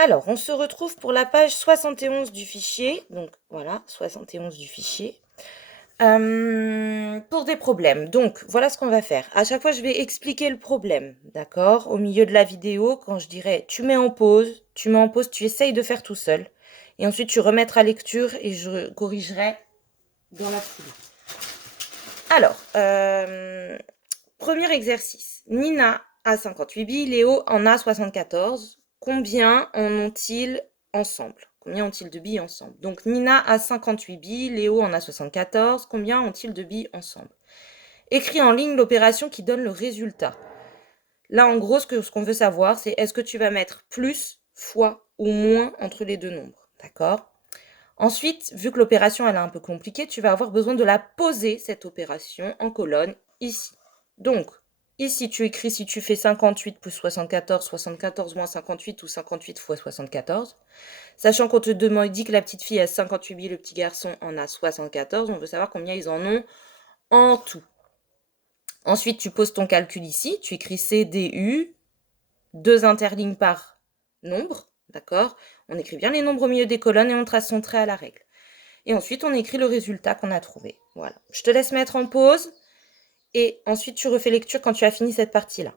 Alors, on se retrouve pour la page 71 du fichier. Donc, voilà, 71 du fichier. Pour des problèmes. Donc, voilà ce qu'on va faire. À chaque fois, je vais expliquer le problème, d'accord? Au milieu de la vidéo, quand je dirai tu mets en pause, tu essayes de faire tout seul. Et ensuite, tu remettras lecture et je corrigerai dans la foulée. Alors, premier exercice. Nina a 58 billes, Léo en a 74. Combien en ont-ils ensemble? Combien ont-ils de billes ensemble? Donc Nina a 58 billes, Léo en a 74. Combien ont-ils de billes ensemble? Écris en ligne l'opération qui donne le résultat. Là, en gros, ce qu'on veut savoir, c'est est-ce que tu vas mettre plus, fois ou moins entre les deux nombres. D'accord? Ensuite, vu que l'opération elle est un peu compliquée, tu vas avoir besoin de la poser, cette opération, en colonne, ici. Donc, ici, tu écris si tu fais 58 plus 74, 74 moins 58 ou 58 fois 74. Sachant qu'on te demande, dit que la petite fille a 58 billes, le petit garçon en a 74. On veut savoir combien ils en ont en tout. Ensuite, tu poses ton calcul ici. Tu écris CDU, 2 interlignes par nombre. D'accord? On écrit bien les nombres au milieu des colonnes et on trace son trait à la règle. Et ensuite, on écrit le résultat qu'on a trouvé. Voilà. Je te laisse mettre en pause. Et ensuite, tu refais lecture quand tu as fini cette partie-là.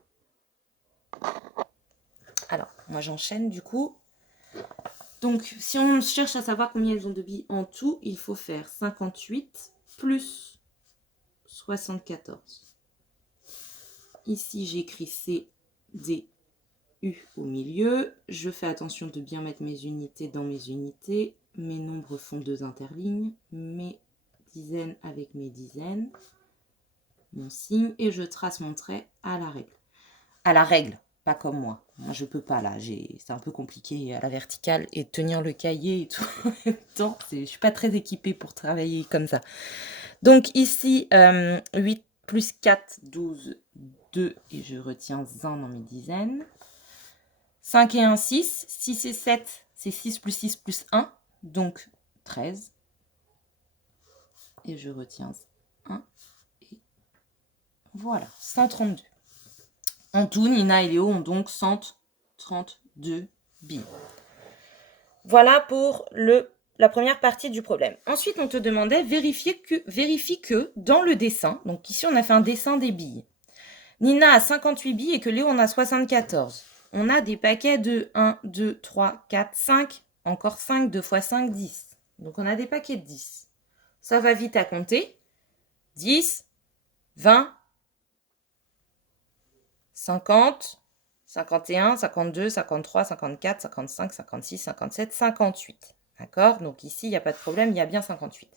Alors, moi, j'enchaîne du coup. Donc, si on cherche à savoir combien elles ont de billes en tout, il faut faire 58 plus 74. Ici, j'écris C, D, U au milieu. Je fais attention de bien mettre mes unités dans mes unités. Mes nombres font 2 interlignes. Mes dizaines avec mes dizaines. Mon signe et je trace mon trait à la règle. À la règle, pas comme moi. Moi, je peux pas là. C'est un peu compliqué à la verticale et tenir le cahier et tout en même temps. Je suis pas très équipée pour travailler comme ça. Donc ici, 8 plus 4, 12, 2 et je retiens 1 dans mes dizaines. 5 et 1, 6. 6 et 7, c'est 6 plus 1, donc 13. Et je retiens 1 et voilà, 132. En tout, Nina et Léo ont donc 132 billes. Voilà pour la première partie du problème. Ensuite, on te demandait vérifie que dans le dessin, donc ici on a fait un dessin des billes. Nina a 58 billes et que Léo en a 74. On a des paquets de 1, 2, 3, 4, 5, encore 5, 2 fois 5, 10. Donc on a des paquets de 10. Ça va vite à compter. 10, 20, 50, 51, 52, 53, 54, 55, 56, 57, 58. D'accord? Donc ici, il n'y a pas de problème, il y a bien 58.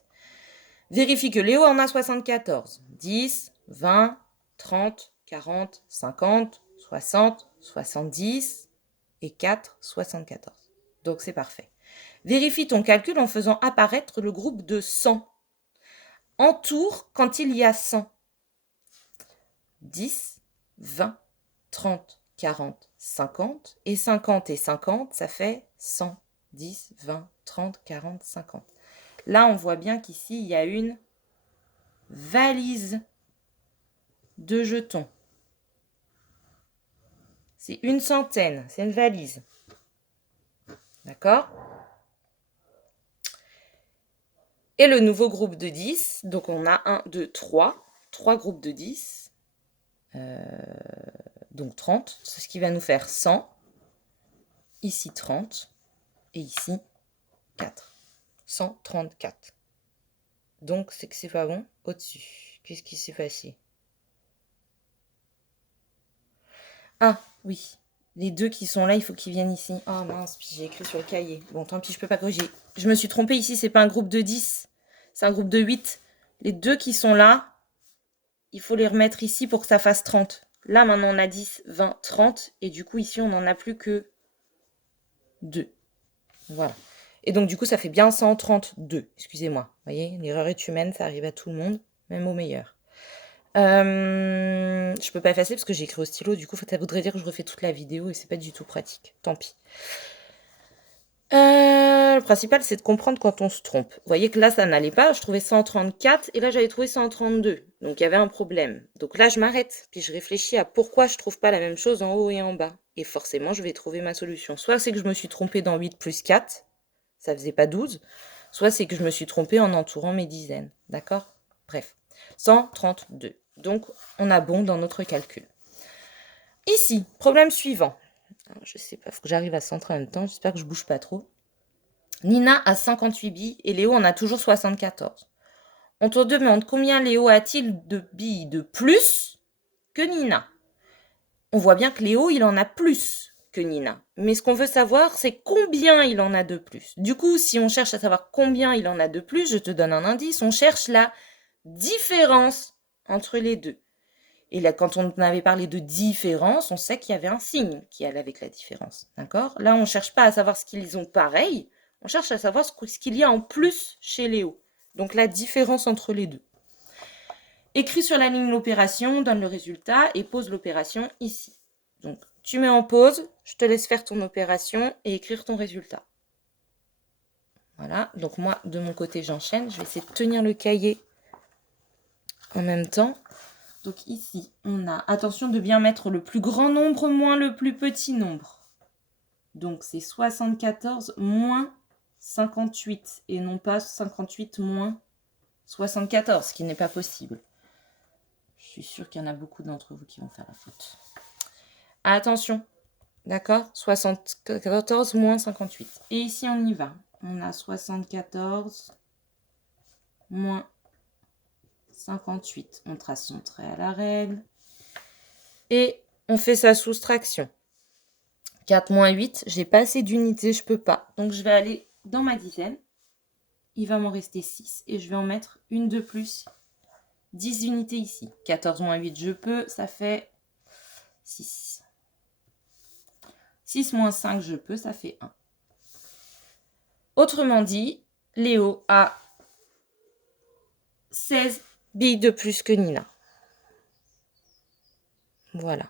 Vérifie que Léo en a 74. 10, 20, 30, 40, 50, 60, 70 et 4, 74. Donc c'est parfait. Vérifie ton calcul en faisant apparaître le groupe de 100. Entoure quand il y a 100. 10, 20, 30, 40, 50. Et 50 et 50, ça fait 100. 10, 20, 30, 40, 50. Là, on voit bien qu'ici, il y a une valise de jetons. C'est une centaine, c'est une valise. D'accord? Et le nouveau groupe de 10, donc on a 1, 2, 3. 3 groupes de 10. Donc 30, c'est ce qui va nous faire 100. Ici 30. Et ici 4. 134. Donc c'est que c'est pas bon au-dessus. Qu'est-ce qui s'est passé? Ah oui, les deux qui sont là, il faut qu'ils viennent ici. Ah mince, puis j'ai écrit sur le cahier. Bon, tant pis, je peux pas corriger. Je me suis trompée ici, c'est pas un groupe de 10, c'est un groupe de 8. Les deux qui sont là, il faut les remettre ici pour que ça fasse 30. Là, maintenant, on a 10, 20, 30. Et du coup, ici, on n'en a plus que 2. Voilà. Et donc, du coup, ça fait bien 132. Excusez-moi. Vous voyez, l'erreur est humaine, ça arrive à tout le monde, même au meilleur. Je peux pas effacer parce que j'ai écrit au stylo. Du coup, ça voudrait dire que je refais toute la vidéo et c'est pas du tout pratique. Tant pis. Le principal, c'est de comprendre quand on se trompe. Vous voyez que là, ça n'allait pas. Je trouvais 134 et là, j'avais trouvé 132. Donc, il y avait un problème. Donc là, je m'arrête, puis je réfléchis à pourquoi je trouve pas la même chose en haut et en bas. Et forcément, je vais trouver ma solution. Soit c'est que je me suis trompée dans 8 plus 4, ça faisait pas 12. Soit c'est que je me suis trompée en entourant mes dizaines. D'accord? Bref, 132. Donc, on a bon dans notre calcul. Ici, problème suivant. Alors, je sais pas, il faut que j'arrive à centrer en même temps. J'espère que je bouge pas trop. Nina a 58 billes et Léo en a toujours 74. On te demande combien Léo a-t-il de billes de plus que Nina. On voit bien que Léo, il en a plus que Nina. Mais ce qu'on veut savoir, c'est combien il en a de plus. Du coup, si on cherche à savoir combien il en a de plus, je te donne un indice, on cherche la différence entre les deux. Et là, quand on avait parlé de différence, on sait qu'il y avait un signe qui allait avec la différence. D'accord? Là, on ne cherche pas à savoir ce qu'ils ont pareil, on cherche à savoir ce qu'il y a en plus chez Léo. Donc la différence entre les deux. Écris sur la ligne l'opération, donne le résultat et pose l'opération ici. Donc, tu mets en pause, je te laisse faire ton opération et écrire ton résultat. Voilà, donc moi, de mon côté, j'enchaîne. Je vais essayer de tenir le cahier en même temps. Donc ici, on a, attention de bien mettre le plus grand nombre moins le plus petit nombre. Donc c'est 74 moins 58 et non pas 58 moins 74, ce qui n'est pas possible. Je suis sûre qu'il y en a beaucoup d'entre vous qui vont faire la faute. Attention, d'accord? 74 moins 58. Et ici, on y va. On a 74 moins 58. On trace son trait à la règle. Et on fait sa soustraction. 4 moins 8, j'ai pas assez d'unités, je peux pas. Donc, je vais aller dans ma dizaine. Il va m'en rester 6 et je vais en mettre une de plus. 10 unités ici. 14 moins 8, je peux. Ça fait 6. 6 moins 5, je peux. Ça fait 1. Autrement dit, Léo a 16 billes de plus que Nina. Voilà.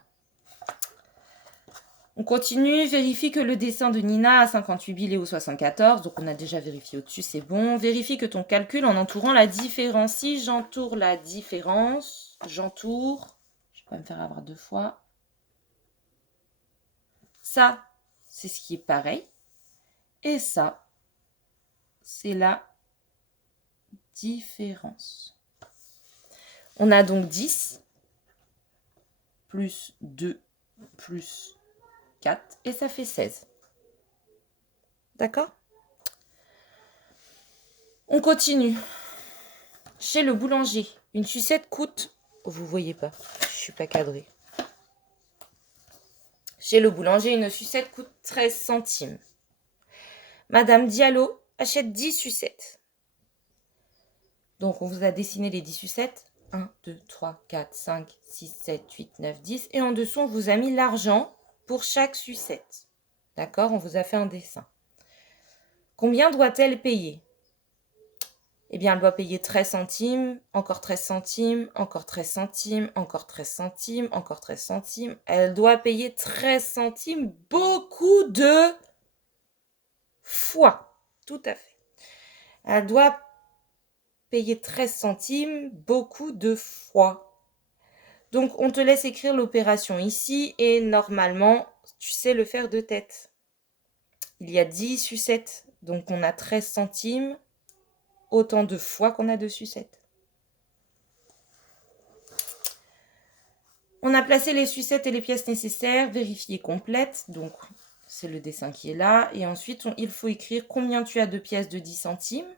On continue, vérifie que le dessin de Nina a 58 billes, Léo 74. Donc on a déjà vérifié au-dessus, c'est bon. Vérifie que ton calcul en entourant la différence. Si j'entoure la différence, j'entoure, je vais pas me faire avoir 2 fois. Ça, c'est ce qui est pareil. Et ça, c'est la différence. On a donc 10 plus 2 plus 4 et ça fait 16. D'accord? On continue. Chez le boulanger, une sucette coûte... Vous voyez pas, je suis pas cadrée. Chez le boulanger, une sucette coûte 13 centimes. Madame Diallo achète 10 sucettes. Donc, on vous a dessiné les 10 sucettes. 1, 2, 3, 4, 5, 6, 7, 8, 9, 10. Et en dessous, on vous a mis l'argent pour chaque sucette. D'accord? On vous a fait un dessin. Combien doit-elle payer? Eh bien, elle doit payer 13 centimes, encore 13 centimes, encore 13 centimes, encore 13 centimes, encore 13 centimes. Elle doit payer 13 centimes beaucoup de fois. Tout à fait. Elle doit payer 13 centimes beaucoup de fois. Donc, on te laisse écrire l'opération ici et normalement, tu sais le faire de tête. Il y a 10 sucettes, donc on a 13 centimes, autant de fois qu'on a de sucettes. On a placé les sucettes et les pièces nécessaires, vérifiées complètes, donc c'est le dessin qui est là. Et ensuite, il faut écrire combien tu as de pièces de 10 centimes,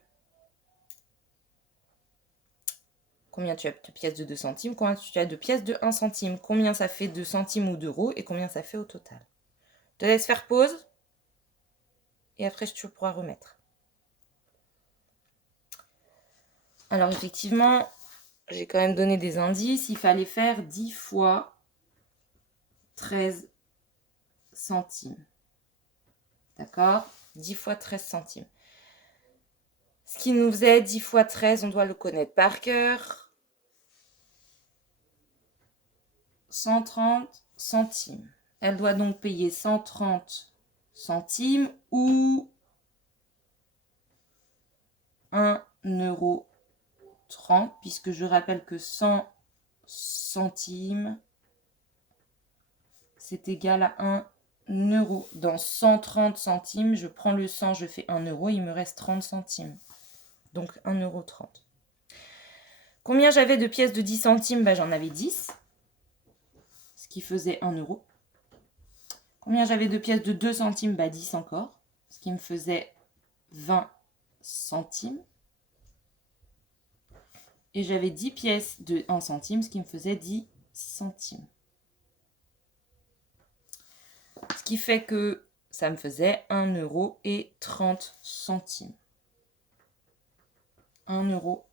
combien tu as de pièces de 2 centimes, combien tu as de pièces de 1 centime, combien ça fait de centimes ou d'euros et combien ça fait au total. Je te laisse faire pause et après tu pourras remettre. Alors effectivement, j'ai quand même donné des indices. Il fallait faire 10 fois 13 centimes. D'accord? 10 fois 13 centimes. Ce qui nous faisait 10 fois 13, on doit le connaître par cœur. 130 centimes. Elle doit donc payer 130 centimes ou 1,30 €, puisque je rappelle que 100 centimes, c'est égal à 1 euro. Dans 130 centimes, je prends le 100, je fais 1 euro, il me reste 30 centimes. Donc 1,30 euro. Combien j'avais de pièces de 10 centimes? Bah, j'en avais 10, ce qui faisait 1 euro. Combien j'avais de pièces de 2 centimes? Bah, 10 encore, ce qui me faisait 20 centimes. Et j'avais 10 pièces de 1 centime, ce qui me faisait 10 centimes. Ce qui fait que ça me faisait 1,30 euro. 1 euro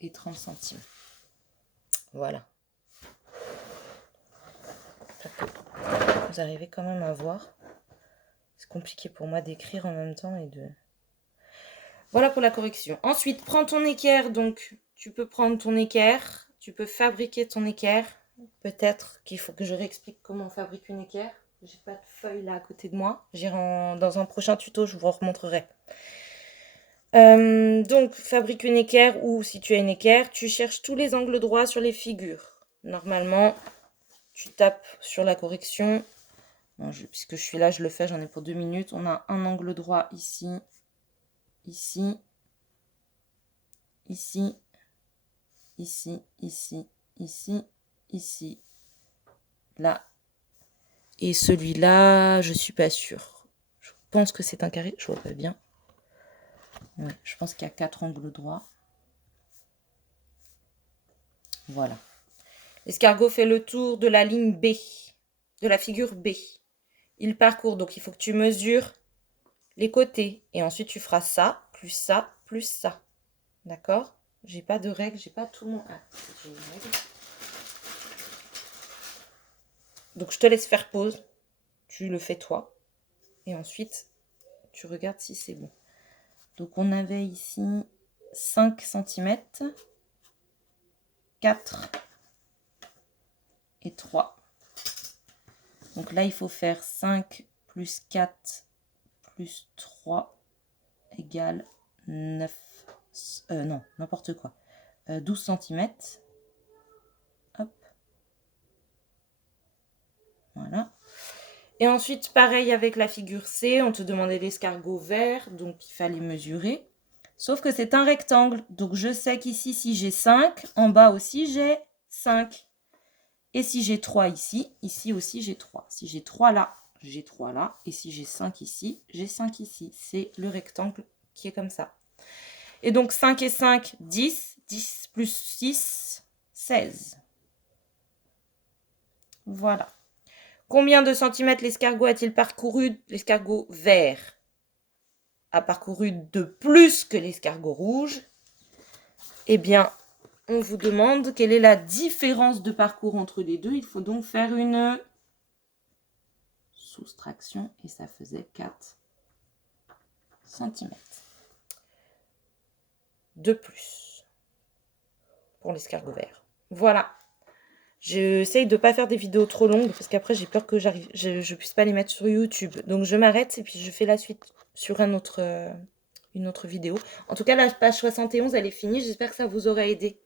et 30 centimes. Voilà. Vous arrivez quand même à voir. C'est compliqué pour moi d'écrire en même temps et de... Voilà pour la correction. Ensuite, prends ton équerre. Donc, tu peux prendre ton équerre. Tu peux fabriquer ton équerre. Peut-être qu'il faut que je réexplique comment on fabrique une équerre. J'ai pas de feuille là à côté de moi. Dans un prochain tuto, je vous remontrerai. Donc, fabrique une équerre ou si tu as une équerre, tu cherches tous les angles droits sur les figures. Normalement, tu tapes sur la correction. Bon, puisque je suis là, je le fais, j'en ai pour 2 minutes. On a un angle droit ici, ici, ici, ici, ici, ici, ici, là. Et celui-là, je suis pas sûre. Je pense que c'est un carré, je vois pas bien. Ouais, je pense qu'il y a 4 angles droits. Voilà. L'escargot fait le tour de la ligne B, de la figure B. Il parcourt, donc il faut que tu mesures les côtés. Et ensuite, tu feras ça, plus ça, plus ça. D'accord? J'ai pas de règles, j'ai pas tout mon... Ah, j'ai une règle. Donc, je te laisse faire pause. Tu le fais toi. Et ensuite, tu regardes si c'est bon. Donc, on avait ici 5 cm, 4 et 3. Donc là, il faut faire 5 plus 4 plus 3 égale 9. Non, n'importe quoi. 12 cm. Hop. Voilà. Et ensuite, pareil avec la figure C, on te demandait l'escargot vert, donc il fallait mesurer. Sauf que c'est un rectangle, donc je sais qu'ici, si j'ai 5, en bas aussi, j'ai 5. Et si j'ai 3 ici, ici aussi, j'ai 3. Si j'ai 3 là, j'ai 3 là. Et si j'ai 5 ici, j'ai 5 ici. C'est le rectangle qui est comme ça. Et donc, 5 et 5, 10. 10 plus 6, 16. Voilà. Combien de centimètres l'escargot a-t-il parcouru? L'escargot vert a parcouru de plus que l'escargot rouge. Eh bien, on vous demande quelle est la différence de parcours entre les deux. Il faut donc faire une soustraction et ça faisait 4 cm de plus pour l'escargot vert. Voilà. J'essaye de ne pas faire des vidéos trop longues parce qu'après j'ai peur que je puisse pas les mettre sur YouTube. Donc je m'arrête et puis je fais la suite sur une autre vidéo. En tout cas, la page 71, elle est finie. J'espère que ça vous aura aidé.